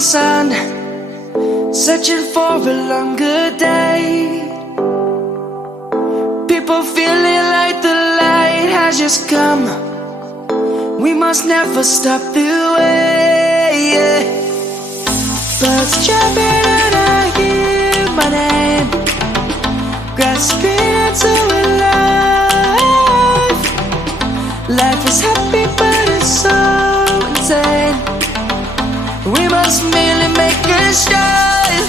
sun, searching for a longer day. People feeling like the light has just come. We must never stop the way. Birds chirping and I hear my name, grasping into a life. Life is happy but it's so insane. We must merely make a start.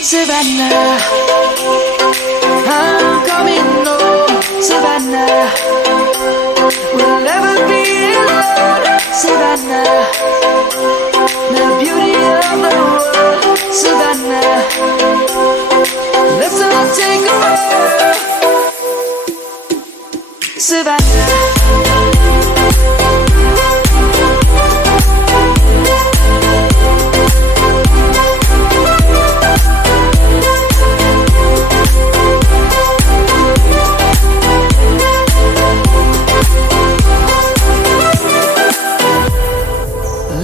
Savannah, I'm coming home. Savannah, we'll never be alone. Savannah, the beauty of the world. Savannah, let's all take a walk. Savannah.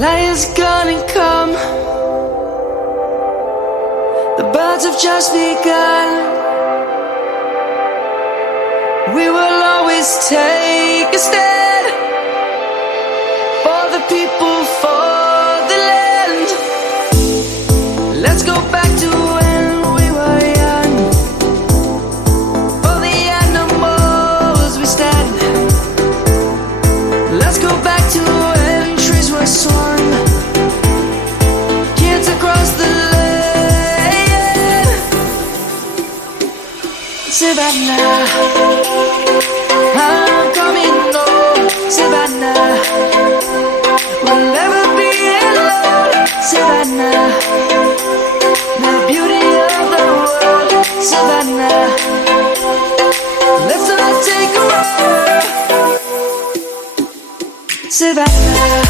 Lion's gonna come. The birds have just begun. We will always take a stand for the people, for the land. Let's go back to when we were young. For the animals we stand. Let's go back to when trees were swung. Kids across the land. Savannah, I'm coming home. Savannah, we'll never be alone. Savannah, the beauty of the world. Savannah, let's all take a walk. Savannah,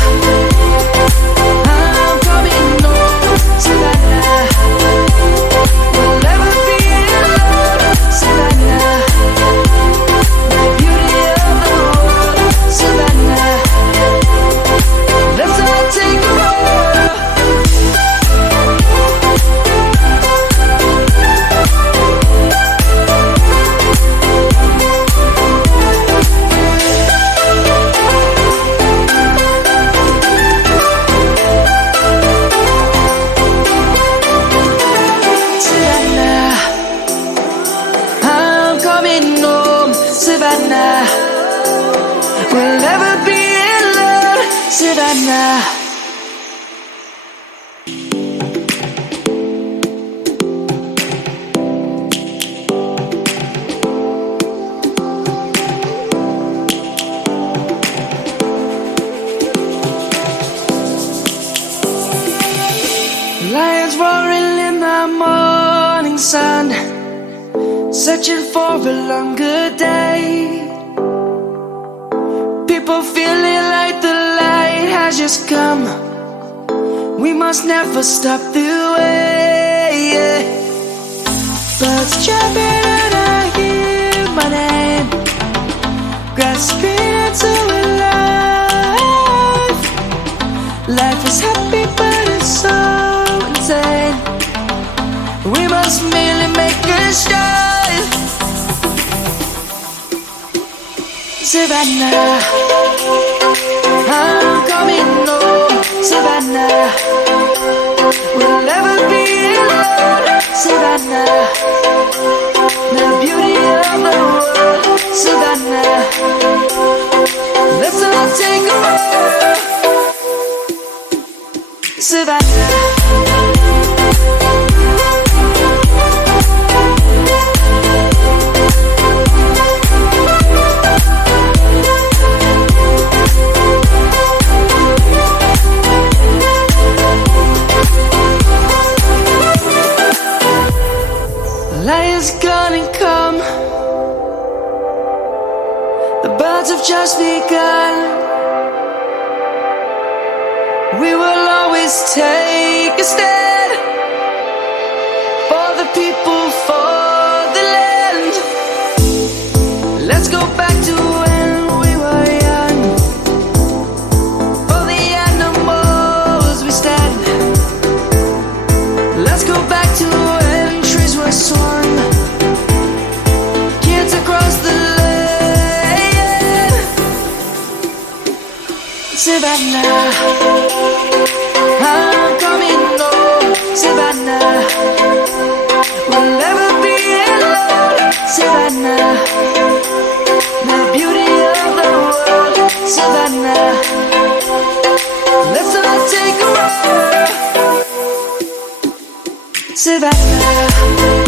I'm coming home. Savannah, we'll never be alone. Savannah, the beauty of the world. Savannah, let's all take a walk. Savannah, we'll never be alone. Savannah. Lions roaring in the morning sun, searching for a longer day. People feeling like the light has just come. We must never stop the way. Birds chirping and I hear my name, grasping into a life. Life is happy but it's so insane. We must merely make a start. Savannah, I'm coming home. Savannah, we'll never be alone. Savannah, the beauty of the world. Savannah, let's all take a walk. Savannah. Lion's gonna come. The birds have just begun. We will always take a stand for the people, for the land. Let's go back to when we were young. For the animals Savannah, I'm coming home, Savannah. We'll never be alone, Savannah. The beauty of the world, Savannah. Let's all take a ride, Savannah.